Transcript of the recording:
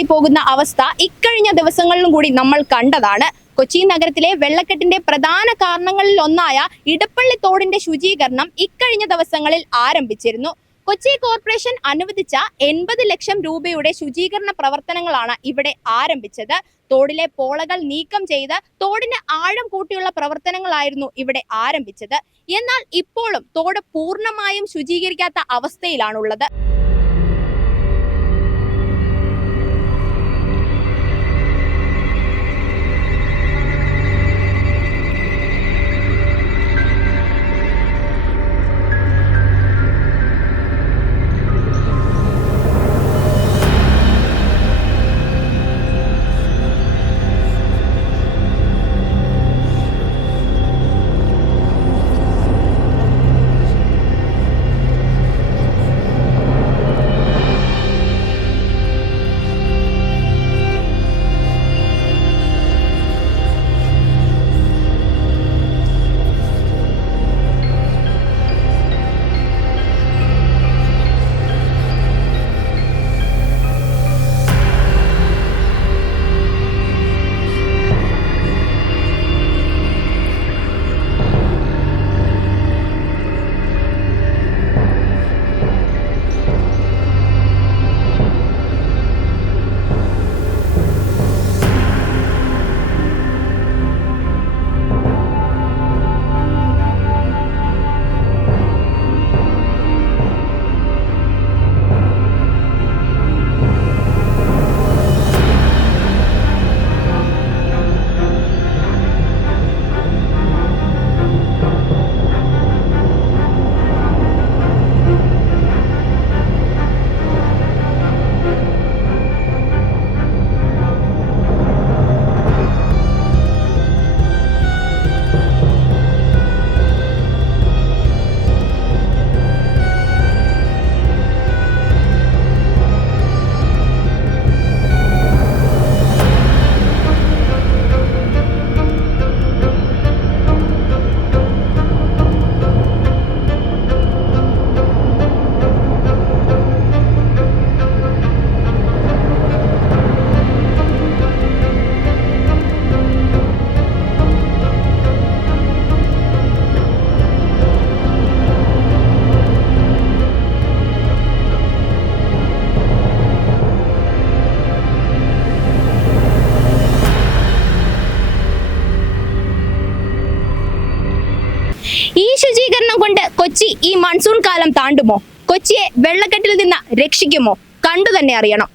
ഇല്ലാതായി പോകുന്ന അവസ്ഥ ഇക്കഴിഞ്ഞ ദിവസങ്ങളിലും കൂടി നമ്മൾ കണ്ടതാണ്. കൊച്ചി നഗരത്തിലെ വെള്ളക്കെട്ടിന്റെ പ്രധാന കാരണങ്ങളിൽ ഒന്നായ ഇടപ്പള്ളി തോടിന്റെ ശുചീകരണം ഇക്കഴിഞ്ഞ ദിവസങ്ങളിൽ ആരംഭിച്ചിരുന്നു. കൊച്ചി കോർപ്പറേഷൻ അനുവദിച്ച 80 ലക്ഷം രൂപയുടെ ശുചീകരണ പ്രവർത്തനങ്ങളാണ് ഇവിടെ ആരംഭിച്ചത്. തോടിലെ പോളകൾ നീക്കം ചെയ്ത് തോടിന് ആഴം കൂട്ടിയുള്ള പ്രവർത്തനങ്ങളായിരുന്നു ഇവിടെ ആരംഭിച്ചത്. എന്നാൽ ഇപ്പോഴും തോട് പൂർണ്ണമായും ശുചീകരിക്കാത്ത അവസ്ഥയിലാണുള്ളത്. ഈ ശുചീകരണം കൊണ്ട് കൊച്ചി ഈ മൺസൂൺ കാലം താണ്ടുമോ? കൊച്ചിയെ വെള്ളക്കെട്ടിൽ നിന്ന് രക്ഷിക്കുമോ? കണ്ടു തന്നെ അറിയണം.